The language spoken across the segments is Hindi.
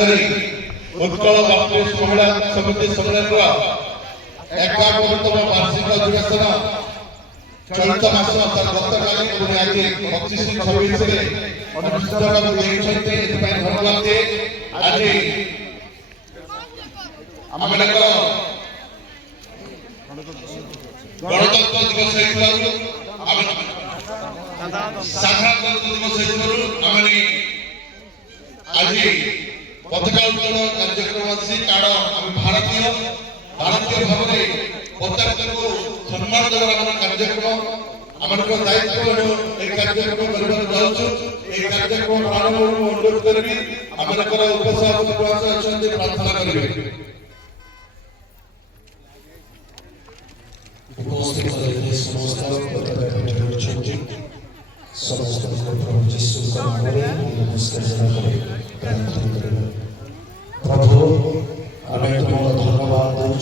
नागरिक उत्कल बांग्लादेश महिला समिति सम्मेलन 51तम वार्षिक अधिवेशन चलित मास गतकाली पुणी आज 25-26 अनुष्ठित धन्यवाद दिए। आज आम गणतंत्र दिवस साधारणतंत्र दिवस आज पताका उत्तोलन कार्यक्रम अच्छी कारण भारतीय भाव में पताका को सम्मान देवार कार्यक्रम आम दायित्व कार्यक्रम कार्यक्रम प्रारंभ अनुरोध करी आम उपसभापति प्रार्थना करेंगे। समस्त प्रभु जीशु प्रभु आम तुम धन्यवाद दूँ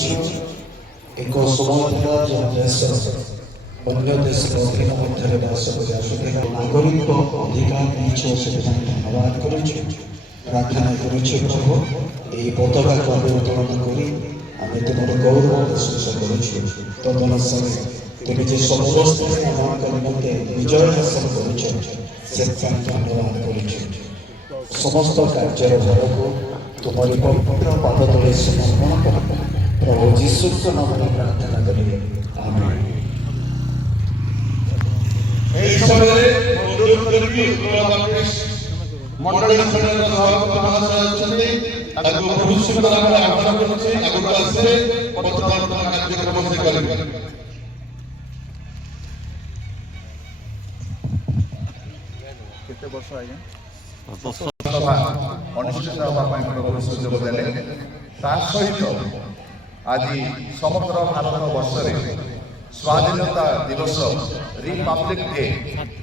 एक समय देश अन्य देश अधीन मध्य बास कर नागरिक अधिकार नहीं धन्यवाद कर प्रार्थना कर प्रभु ये पताका को आम उत्तोलन कर तुम गौरव प्रशंसा कर तुम जे समस्त निमंते विजय हासिल कर धन्यवाद कर समस्त कार्य भार को तुम्हारी पवित्र पाद तले समर्पण कर प्रभु जीशु नाम प्रार्थना करें आमेन। मंडल सभापति महाशय कार्यक्रम से करेंगे। वर्ष सभा अनुष्ठित होगा सुजोग देले सहित आज समग्र भारत वर्ष स्वाधीनता दिवस रिपब्लिक डे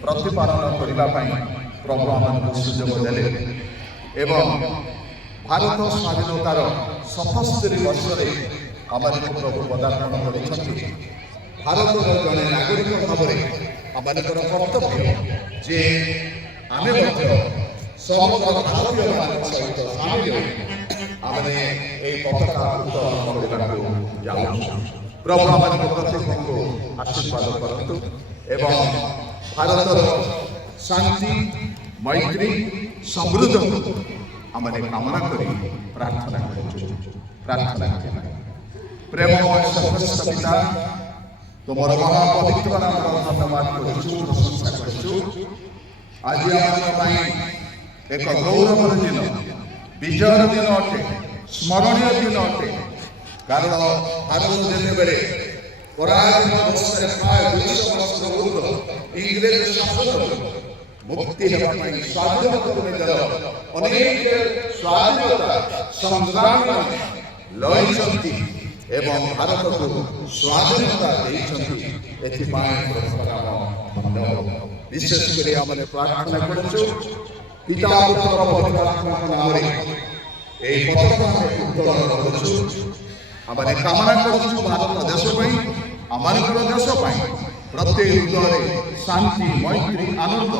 प्रतिपालन करने प्रभु आम सुजोग देले एवं भारत स्वाधीनतार 77 वर्ष आम प्रभु पदार्पण कर भारत जड़े नागरिक भाव आम कर्तव्य जे आमे समग्र भारतीय सहित सामिल आम पताका उत्तोलन करने प्रभु आम प्रत्येक को आशीर्वाद करतु एवं भारतर शांति मैत्री समृद्ध आम कामना कर प्रार्थना प्रेममय सर्वश्रेष्ठ पिता तुम महापवित्र नाम धन्यवाद प्रशंसा कर आज एक गौरवर दिन विजयर दिन अटे स्मरणीय दिन अटे कारण भारत जिते पराधीन अवस्था प्राय 200 वर्ष पूर्व इंग्रेज शासन मुक्ति स्वाधीनता अनेक स्वाधीनता संग्राम लई एवं भारत को स्वाधीनता विशेषकर आम प्रार्थना करूँ पिता पुत्र पवित्रात्मा नाम पताका उत्तोलन करूँ कामना करूँ भारत देश आम देश प्रत्येक हृदय शांति मैत्री आनंद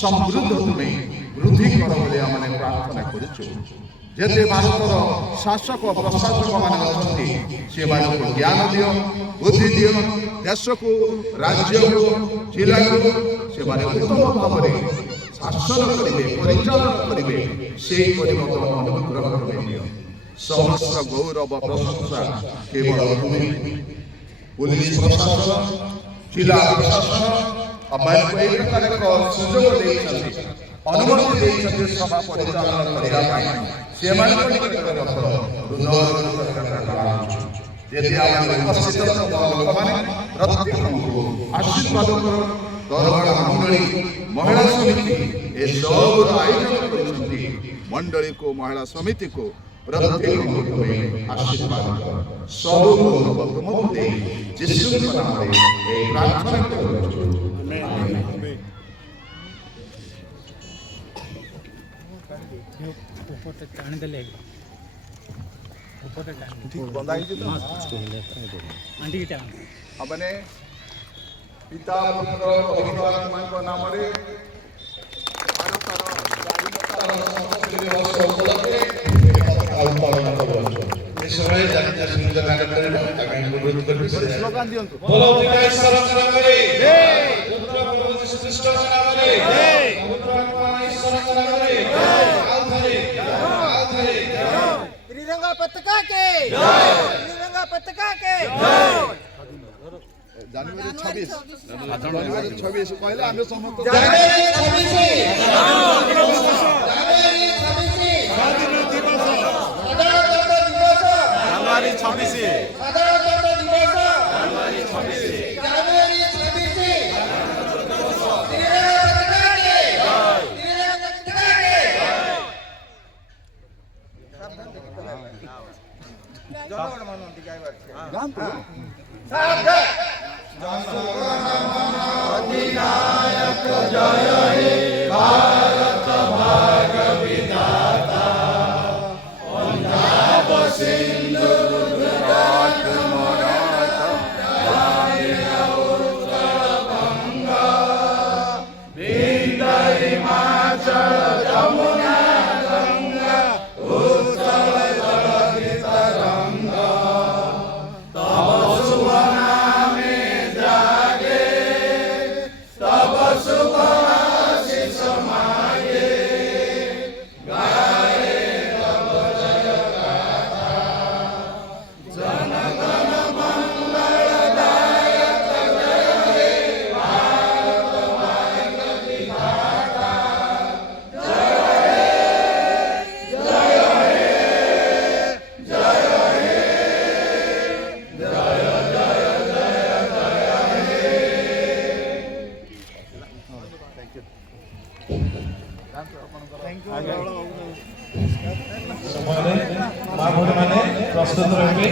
समृद्ध तुम्हें वृद्धि कर आम प्रार्थना करूँ जेते भारतर शासक प्रशासक मैंने ज्ञान दियो बुद्धि दियो देश को राज्य को जिला को से उत्तम भाव शासन करेंगे परिचालन करेंगे से अनुग्रह करेंगे समस्त गौरव प्रशंसा केवल तुम्हें पुलिस प्रशासन जिला प्रशासन सुजोग अनुमति सभा परिचालन करने आशीर्वाद दरबार मंडली महिला समिति ए सब आयोजन कर मंडली को महिला समिति को प्रत्येक आशीर्वाद सब जीशु नाम प्रार्थना अपने पिता पुत्र पवित्र आत्मा नाम भारत আমি অনুরোধ করবি স্লোগান দিয়ন্তু বলো বিকাশেশ্বর নামে পুত্র প্রভু যীশু খ্রিস্টর নামে পুত্র ঈশ্বর নামে আলধারে त्रिरंगा पताका के जय त्रिरंगा पताका के जय জানুয়ারি 26 জানুয়ারি 26 কইলে আমি সমস্ত জানুয়ারি 26 স্বাধীনতা দিবস সাধারণতন্ত্র দিবস জানুয়ারি 26 সাধারণতন্ত্র দিবস জানুয়ারি 26 জানুয়ারি 26 গান তো ସମୟରେ ମା ଭଉଣୀ ମାନେ ପ୍ରସ୍ତୁତ ରହିବେ।